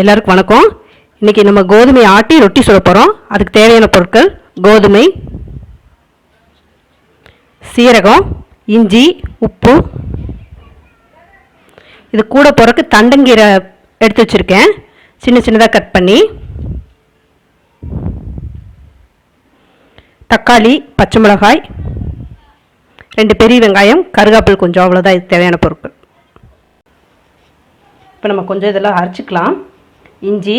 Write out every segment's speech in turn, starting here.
எல்லாருக்கும் வணக்கம். இன்றைக்கி நம்ம கோதுமை ஆட்டி ரொட்டி சுட போகிறோம். அதுக்கு தேவையான பொருட்கள்: கோதுமை, சீரகம், இஞ்சி, உப்பு. இது கூட போகிறக்கு தண்டங்கீரை எடுத்து வச்சுருக்கேன், சின்ன சின்னதாக கட் பண்ணி. தக்காளி, பச்சை மிளகாய், 2 பெரிய வெங்காயம், கருவேப்பிலை கொஞ்சம், அவ்வளோதான் இது தேவையான பொருட்கள். இப்போ நம்ம கொஞ்சம் இதெல்லாம் அரைச்சிக்கலாம். இஞ்சி,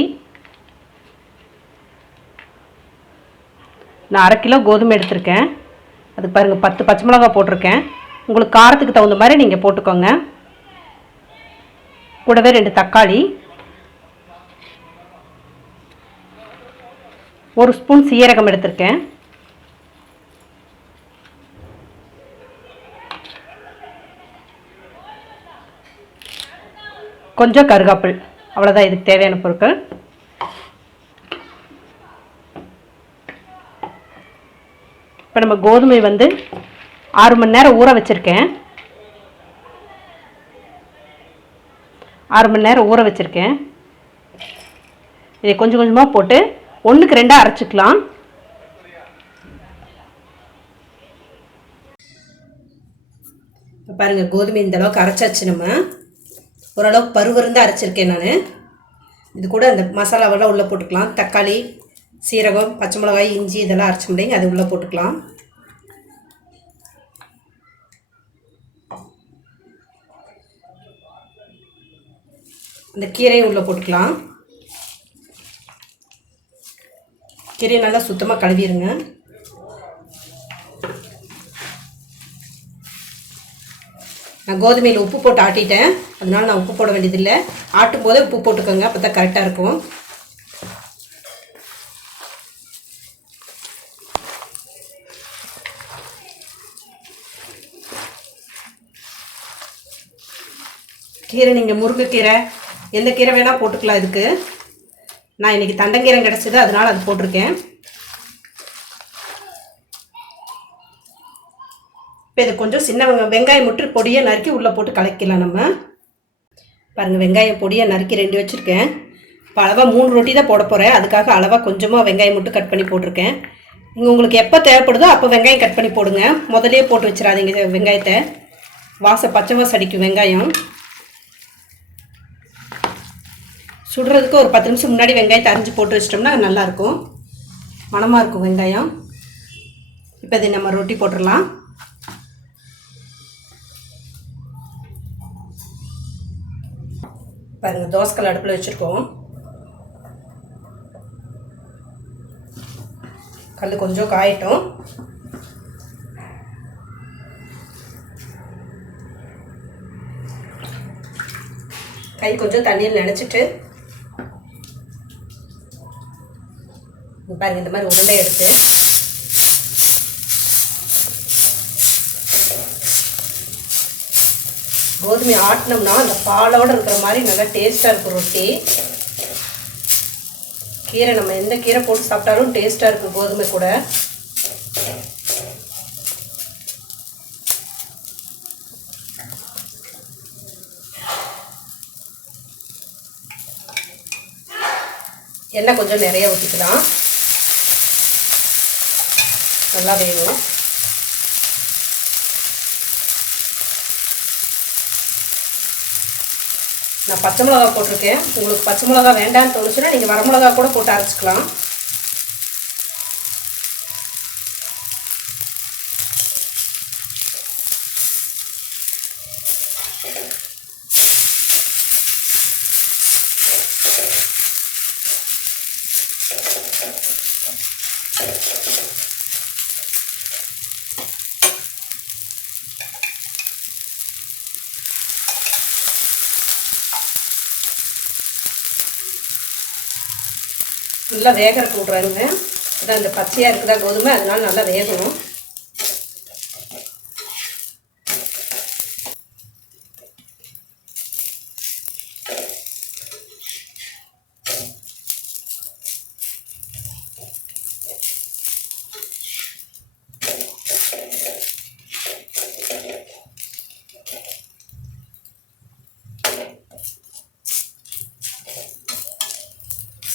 நான் 1/2 கிலோ கோதுமை எடுத்திருக்கேன். அதுக்கு பாருங்கள் 10 பச்சை மிளகாய் போட்டிருக்கேன். உங்களுக்கு காரத்துக்கு தகுந்த மாதிரி நீங்கள் போட்டுக்கோங்க. கூடவே 2 தக்காளி, 1 ஸ்பூன் சீரகம் எடுத்திருக்கேன், கொஞ்சம் கருவேப்பிலை. அவ்வளோதான் இதுக்கு தேவையான பொருட்கள். இப்போ நம்ம கோதுமை 6 மணி நேரம் ஊற வச்சுருக்கேன். 6 மணி நேரம் ஊற வச்சுருக்கேன். இதை கொஞ்சம் கொஞ்சமாக போட்டு 1க்கு 2 அரைச்சிக்கலாம். இப்போ பாருங்கள், கோதுமை இந்த அளவுக்கு அரைச்சாச்சு. நம்ம ஓரளவுக்கு பருவருந்து அரைச்சிருக்கேன் நான். இது கூட அந்த மசாலாவெல்லாம் உள்ளே போட்டுக்கலாம். தக்காளி, சீரகம், பச்சை மிளகாய், இஞ்சி இதெல்லாம் அரைச்ச முடியுங்க, அது உள்ளே போட்டுக்கலாம். அந்த கீரையும் உள்ளே போட்டுக்கலாம். கீரையை நல்லா சுத்தமாக கழுவிடுங்க. நான் கோதுமையில் உப்பு போட்டு ஆட்டிட்டேன், அதனால நான் உப்பு போட வேண்டியதில்லை. ஆட்டும் போதே உப்பு போட்டுக்கோங்க, அப்போ தான் கரெக்டாக இருக்கும். கீரை நீங்கள் முருங்கைக்கீரை எந்த கீரை வேணால் போட்டுக்கலாம். இதுக்கு நான் இன்றைக்கி தண்டங்கீரை கிடச்சிது, அதனால் அது போட்டிருக்கேன். இப்போ இது கொஞ்சம் சின்ன வெங்காயம் மட்டும் பொடியை நறுக்கி உள்ளே போட்டு கலக்கலாம். நம்ம பாருங்கள், வெங்காயம் பொடியை நறுக்கி 2 வச்சுருக்கேன். இப்போ அளவாக 3 ரொட்டி தான் போட போகிறேன், அதுக்காக அளவாக கொஞ்சமாக வெங்காயம் மட்டும் கட் பண்ணி போட்டிருக்கேன். நீங்கள் உங்களுக்கு எப்போ தேவைப்படுதோ அப்போ வெங்காயம் கட் பண்ணி போடுங்க, முதலே போட்டு வச்சிடாதீங்க வெங்காயத்தை. பச்சை வாசம் அடிக்கும் வெங்காயம். சுடுறதுக்கு ஒரு 10 நிமிஷம் முன்னாடி வெங்காயத்தை அரிஞ்சு போட்டு வச்சிட்டோம்னா நல்லாயிருக்கும், மணமாக இருக்கும் வெங்காயம். இப்போ இதை நம்ம ரொட்டி போட்டுடலாம். பாருங்கள், தோசைக்கல் அடுப்பில் வச்சுருக்கோம். கல் கொஞ்சம் காயட்டும். கை கொஞ்சம் தண்ணியில் நினச்சிட்டு பாருங்கள், இந்த மாதிரி உருண்டை எடுத்து கோதுமை ஆட்டினோம்னா அந்த பாலோடு இருக்கிற மாதிரி நல்லா டேஸ்ட்டாக இருக்கும் ரொட்டி. கீரை நம்ம எந்த கீரை போட்டு சாப்பிட்டாலும் டேஸ்ட்டாக இருக்கும் கோதுமை கூட. எண்ணெய் கொஞ்சம் நிறைய ஊற்றிக்கலாம், நல்லா வேகும். நான் பச்சை மிளகா போட்டிருக்கேன். உங்களுக்கு பச்சை மிளகா வேண்டான்னு தோணுச்சுன்னா நீங்கள் வரமிளகா கூட போட்டு அரைச்சிக்கலாம். நல்லா வேக விட்றாருங்க. அதான் இந்த பச்சையாக இருக்குதா கோதுமை, அதனால நல்லா வேகணும்.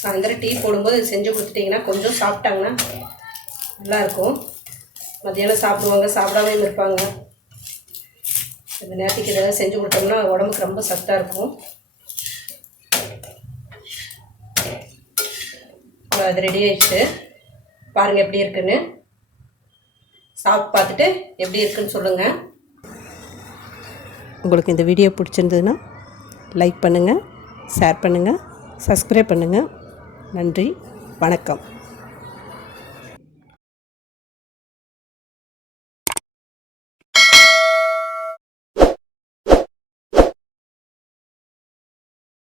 சாயந்தரம் டீ போடும்போது இது செஞ்சு கொடுத்துட்டிங்கன்னா கொஞ்சம் சாப்பிட்டாங்கன்னா நல்லாயிருக்கும். மத்தியானம் சாப்பிடுவாங்க, சாப்பிடாம இருப்பாங்க. இந்த நேரத்துக்கு ஏதாவது செஞ்சு கொடுத்தோம்னா உடம்புக்கு ரொம்ப சத்தாக இருக்கும். அது ரெடி ஆயிடுச்சு. பாருங்கள் எப்படி இருக்குன்னு. சாப்பிட்டு பார்த்துட்டு எப்படி இருக்குன்னு சொல்லுங்கள். உங்களுக்கு இந்த வீடியோ பிடிச்சிருந்ததுன்னா லைக் பண்ணுங்கள், ஷேர் பண்ணுங்கள், சப்ஸ்கிரைப் பண்ணுங்கள். நன்றி, வணக்கம்.